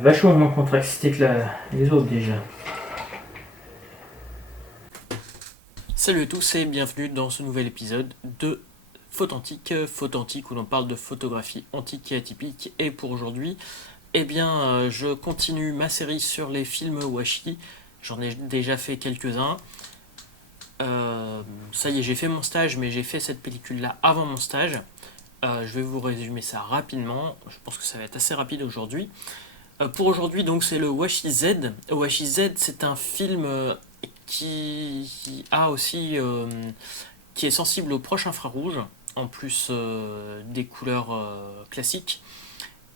vachement moins contractité que les autres déjà. Salut à tous et bienvenue dans ce nouvel épisode de Photantique où l'on parle de photographie antique et atypique. Et pour aujourd'hui, je continue ma série sur les films washi. J'en ai déjà fait quelques-uns. Ça y est, j'ai fait mon stage, mais j'ai fait cette pellicule-là avant mon stage. Je vais vous résumer ça rapidement. Je pense que ça va être assez rapide aujourd'hui. Pour aujourd'hui, donc, c'est le Washi Z. Washi Z, c'est un film qui a aussi qui est sensible aux proches infrarouges, en plus des couleurs classiques,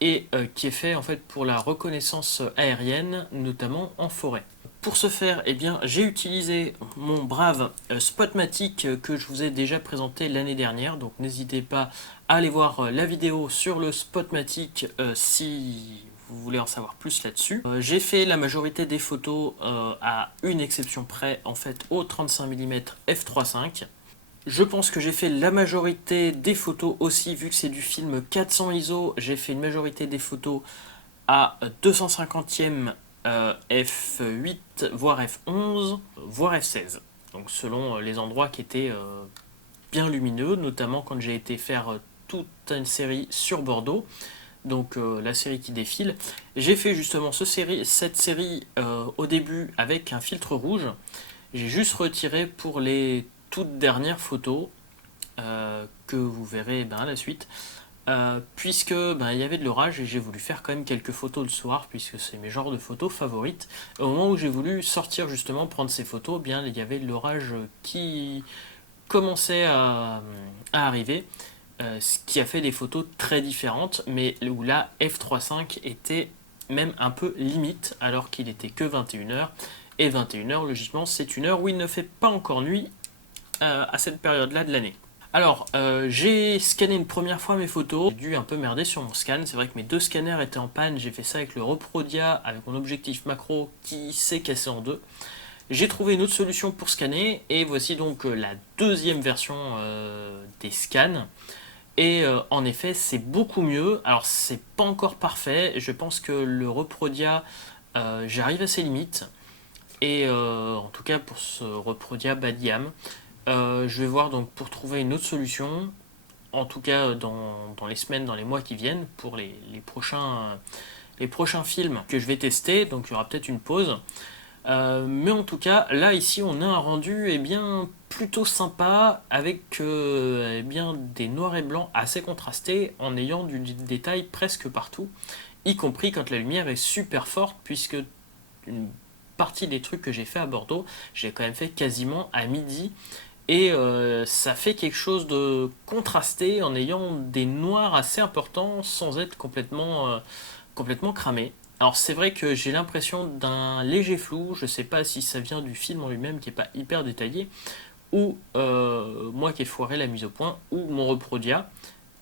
et qui est fait en fait pour la reconnaissance aérienne, notamment en forêt. Pour ce faire, j'ai utilisé mon brave Spotmatic que je vous ai déjà présenté l'année dernière, donc n'hésitez pas à aller voir la vidéo sur le Spotmatic si vous voulez en savoir plus là-dessus. J'ai fait la majorité des photos à une exception près, en fait au 35 mm f3.5. Je pense que j'ai fait la majorité des photos aussi, vu que c'est du film 400 ISO, j'ai fait une majorité des photos à 250e f8, voire f11, voire f16. Donc selon les endroits qui étaient bien lumineux, notamment quand j'ai été faire toute une série sur Bordeaux, donc la série qui défile. J'ai fait justement cette série au début avec un filtre rouge. J'ai juste retiré pour les toutes dernières photos que vous verrez à la suite. Puisque il y avait de l'orage et j'ai voulu faire quand même quelques photos le soir, puisque c'est mes genres de photos favorites. Au moment où j'ai voulu sortir justement prendre ces photos, il y avait de l'orage qui commençait à arriver, ce qui a fait des photos très différentes, mais où la f3.5 était même un peu limite, alors qu'il était que 21h, et 21h logiquement c'est une heure où il ne fait pas encore nuit à cette période-là de l'année. Alors, j'ai scanné une première fois mes photos, j'ai dû un peu merder sur mon scan, c'est vrai que mes deux scanners étaient en panne, j'ai fait ça avec le Reprodia, avec mon objectif macro qui s'est cassé en deux. J'ai trouvé une autre solution pour scanner, et voici donc la deuxième version des scans. Et en effet, c'est beaucoup mieux, alors c'est pas encore parfait, je pense que le Reprodia, j'arrive à ses limites, et en tout cas pour ce Reprodia bas de gamme. Je vais voir donc pour trouver une autre solution, en tout cas dans les semaines, dans les mois qui viennent, pour les prochains films que je vais tester, donc il y aura peut-être une pause. Mais en tout cas, là ici on a un rendu plutôt sympa, avec des noirs et blancs assez contrastés, en ayant du détail presque partout, y compris quand la lumière est super forte, puisque une partie des trucs que j'ai fait à Bordeaux, j'ai quand même fait quasiment à midi. Et ça fait quelque chose de contrasté en ayant des noirs assez importants sans être complètement cramé. Alors c'est vrai que j'ai l'impression d'un léger flou, je sais pas si ça vient du film en lui-même qui est pas hyper détaillé, ou moi qui ai foiré la mise au point, ou mon Reprodia.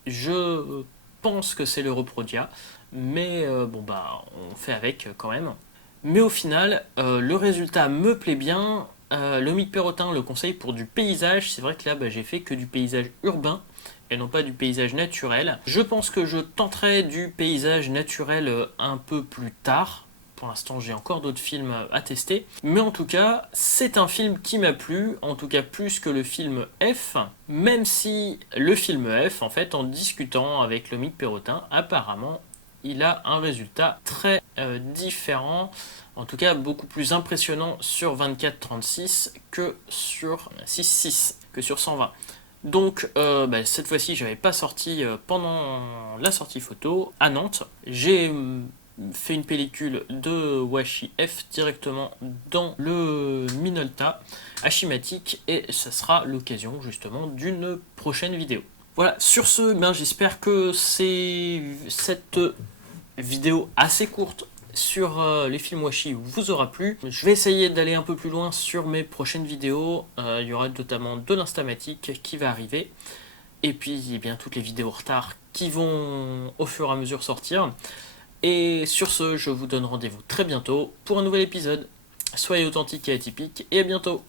Je pense que c'est le Reprodia, mais on fait avec quand même. Mais au final, le résultat me plaît bien. Lomique Perrotin le conseille pour du paysage. C'est vrai que là, j'ai fait que du paysage urbain et non pas du paysage naturel. Je pense que je tenterai du paysage naturel un peu plus tard. Pour l'instant, j'ai encore d'autres films à tester. Mais en tout cas, c'est un film qui m'a plu, en tout cas plus que le film F. Même si le film F, en fait, en discutant avec Lomique Perrotin, apparemment, il a un résultat très différent, en tout cas beaucoup plus impressionnant sur 24-36 que sur 6-6, que sur 120. Donc cette fois-ci, j'avais pas sorti pendant la sortie photo à Nantes. J'ai fait une pellicule de Washi F directement dans le Minolta Ashimatic, et ça sera l'occasion justement d'une prochaine vidéo. Voilà, sur ce, j'espère que cette vidéo assez courte sur les films Washi vous aura plu. Je vais essayer d'aller un peu plus loin sur mes prochaines vidéos. Il y aura notamment de l'Instamatic qui va arriver. Et puis toutes les vidéos en retard qui vont au fur et à mesure sortir. Et sur ce, je vous donne rendez-vous très bientôt pour un nouvel épisode. Soyez authentiques et atypiques, et à bientôt.